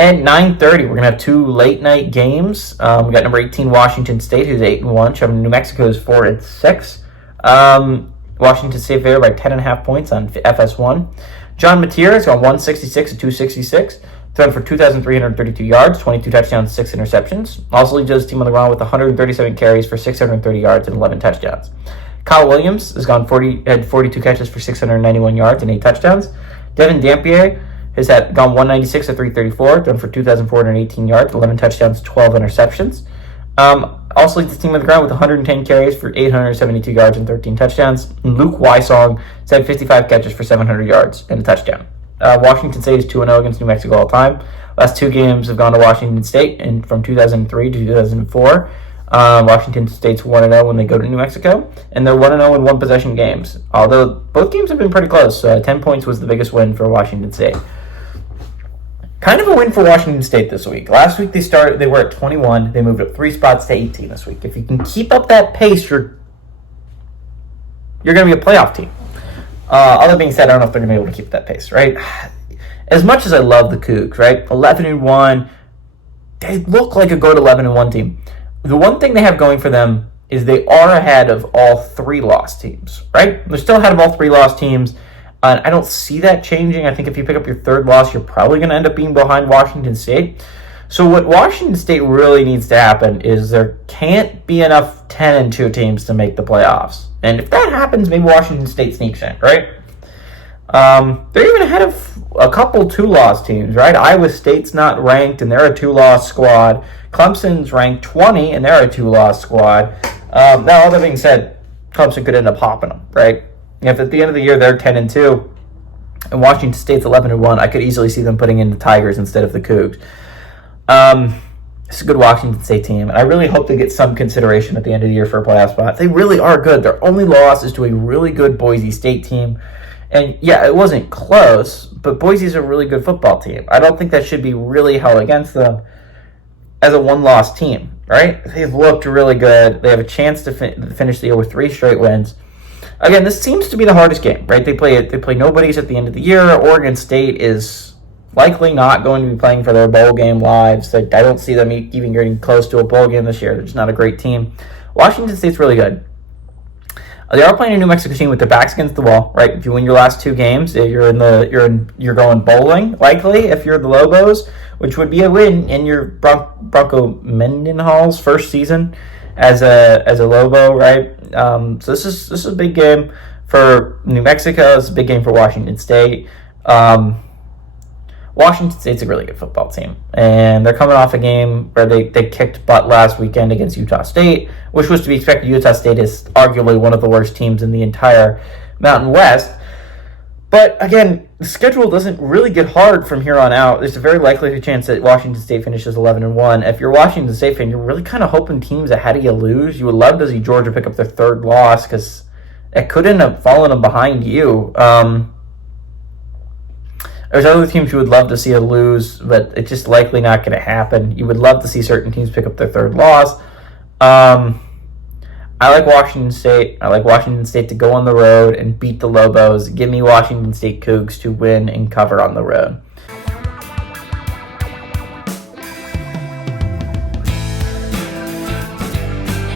At 9:30, we're going to have two late-night games. We got number 18, Washington State, who's 8-1. New Mexico is 4-6. Washington State favored by 10.5 points on FS1. John Mateer has gone 166 to 266, thrown for 2,332 yards, 22 touchdowns, 6 interceptions. Also leads his team on the ground with 137 carries for 630 yards and 11 touchdowns. Kyle Williams has had 42 catches for 691 yards and 8 touchdowns. Devin Dampier has gone 196 to 334, thrown for 2,418 yards, 11 touchdowns, 12 interceptions. Also leads the team on the ground with 110 carries for 872 yards and 13 touchdowns. And Luke Wysong has had 55 catches for 700 yards and a touchdown. Washington State is 2-0 against New Mexico all time. Last two games have gone to Washington State, and from 2003 to 2004. Washington State's 1-0 when they go to New Mexico, and they're 1-0 in one-possession games. Although both games have been pretty close. 10 points was the biggest win for Washington State. Kind of a win for Washington State this week. Last week they were at 21. They moved up 3 spots to 18 this week. If you can keep up that pace, you're going to be a playoff team. All that being said, I don't know if they're going to be able to keep that pace, right? As much as I love the Cougs, right? 11-1, they look like a good 11-1 team. The one thing they have going for them is they are ahead of all 3 lost teams, right? They're still ahead of all 3 lost teams. I don't see that changing. I think if you pick up your 3rd loss, you're probably going to end up being behind Washington State. So what Washington State really needs to happen is there can't be enough 10-2 teams to make the playoffs. And if that happens, maybe Washington State sneaks in, right? They're even ahead of a couple 2-loss teams, right? Iowa State's not ranked, and they're a 2-loss squad. Clemson's ranked 20, and they're a 2-loss squad. Now, all that being said, Clemson could end up hopping them, right? If at the end of the year they're 10-2 and Washington State's 11-1, I could easily see them putting in the Tigers instead of the Cougs. It's a good Washington State team, and I really hope they get some consideration at the end of the year for a playoff spot. They really are good. Their only loss is to a really good Boise State team. And yeah, it wasn't close, but Boise's a really good football team. I don't think that should be really held against them as a one-loss team, right? They've looked really good. They have a chance to finish the year with 3 straight wins. Again, this seems to be the hardest game, right? They play nobodies at the end of the year. Oregon State is likely not going to be playing for their bowl game lives. I don't see them even getting close to a bowl game this year. They're just not a great team. Washington State's really good. They are playing a New Mexico team with their backs against the wall, right? If you win your last 2 games, you're going bowling likely if you're the Lobos, which would be a win in your Bronco Mendenhall's first season as a Lobo, right? So this is a big game for New Mexico. It's a big game for Washington State. Washington State's a really good football team, and they're coming off a game where they kicked butt last weekend against Utah State, which was to be expected. Utah State is arguably one of the worst teams in the entire Mountain West. But again, the schedule doesn't really get hard from here on out. There's a very likely chance that Washington State finishes 11-1. If you're a Washington State fan, you're really kind of hoping teams ahead of you lose. You would love to see Georgia pick up their 3rd loss because it could end up falling them behind you. There's other teams you would love to see it lose, but it's just likely not going to happen. You would love to see certain teams pick up their 3rd loss. I like Washington State. I like Washington State to go on the road and beat the Lobos. Give me Washington State Cougs to win and cover on the road.